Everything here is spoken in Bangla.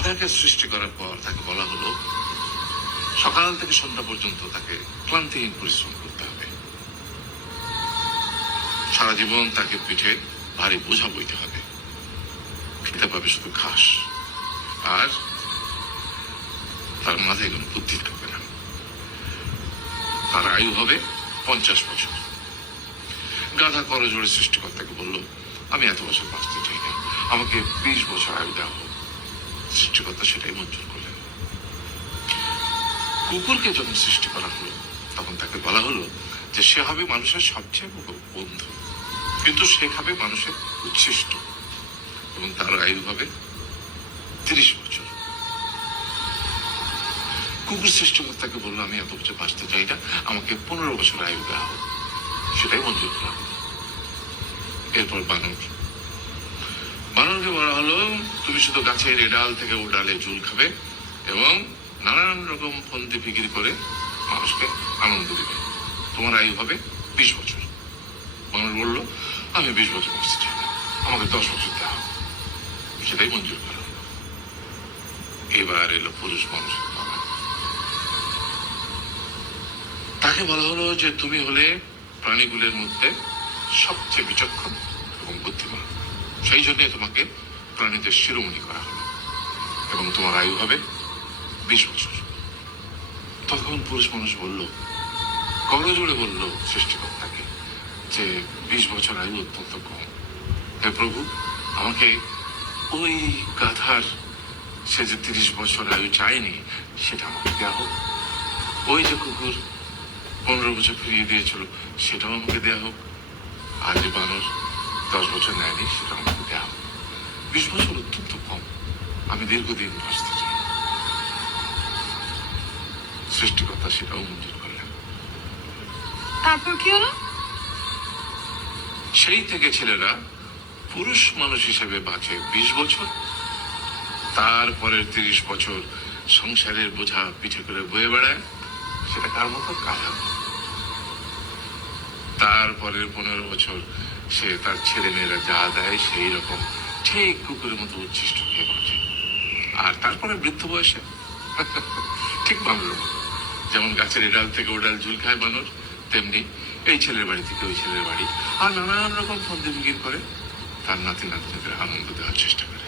গাধাকে সৃষ্টি করার পর তাকে বলা হলো সকাল থেকে সন্ধ্যা পর্যন্ত তাকে ক্লান্তিহীন পরিশ্রম করতে হবে, সারা জীবন তাকে পিঠে ভারী বোঝা বইতে হবে, খেতে পাবে শুধু ঘাস, আর তার মাথায় কোনো বুদ্ধি থাকবে না। তার আয়ু হবে 50 বছর। গাধা করজোড়ে সৃষ্টিকর্তাকে বলল, আমি এত বছর বাঁচতে চাই না, আমাকে 20 বছর আয়ু দেওয়া হোক। সৃষ্টিকর্তা সেটাই মঞ্জুর করলেন। কুকুরকে যখন সৃষ্টি করা হলো তখন তাকে বলা হলো যে সে হবে মানুষের সবচেয়ে বন্ধু, কিন্তু সে খাবে মানুষের উচ্ছিষ্ট, এবং তার আয়ু হবে 30 বছর। কুকুর সৃষ্টিকর্তাকে বললো, আমি এত বছর বাঁচতে চাই না, আমাকে 15 বছর আয়ু দেওয়া হোক। সেটাই মঞ্জুর করা হলো। এরপর বানরকে বলা হলো, তুমি শুধু গাছের এ ডাল থেকে ও ডালে ঝুল খাবে এবং নানান রকম ফন্দি বিক্রি করে মানুষকে আনন্দ দিবে, তোমার আয়ু হবে 20 বছর। বানর বলল, আমি 20 বছর বাঁচতে চাই না, আমাকে 10 বছর দেওয়া হোক। সেটাই মঞ্জুর করা হলো। এবার এলো পুরুষ মানুষের পালা। তাকে বলা হলো যে তুমি হলে প্রাণীগুলোর মধ্যে সবচেয়ে বিচক্ষণ এবং বুদ্ধিমান, সেই জন্য তোমাকে প্রাণীদের শিরোমণি করা হলো এবং তোমার আয়ু হবে 20 বছর। তখন পুরুষ মানুষ বলল, করজোড়ে বলল সৃষ্টিকর্তাকে যে 20 বছর আয়ু অত্যন্ত কম, হে প্রভু, আমাকে ওই গাধার সে যে 30 বছর আয়ু চায়নি সেটা আমাকে দেওয়া হোক, ওই যে কুকুর 15 বছর ফিরিয়ে দিয়েছিল সেটাও আমাকে দেওয়া হোক, আর যে বানর 10 বছর নেয়নি সেটাও আমাকে দেওয়া হোক। 20 বছর অত্যন্ত কম, আমি দীর্ঘদিন বাঁচতে চাই। সৃষ্টিকর্তা সেটাও মঞ্জুর করলেন। তারপর কি হলো? সেই থেকে ছেলেরা পুরুষ মানুষ হিসেবে বাঁচে 20 বছর, তারপরের 30 বছর সংসারের বোঝা পিঠে করে বয়ে বেড়ায়, সেটা কার মতো গাধা। তারপরের 15 বছর সে তার ছেলে মেয়েরা যা দেয় সেই রকম ঠিক কুকুরের মতো উচ্ছিষ্ট খেয়ে বাঁচে। আর তারপরে বৃদ্ধ বয়সে ঠিক বানরের মতো, যেমন গাছের এডাল থেকে ওডাল ঝুল খায় বানর, তেমনি এই ছেলের বাড়ি থেকে ওই ছেলের বাড়ি, আর নানান রকম ফন্দি বিক্রি করে তার নাতি নাতনিদের আনন্দ দেওয়ার চেষ্টা করে।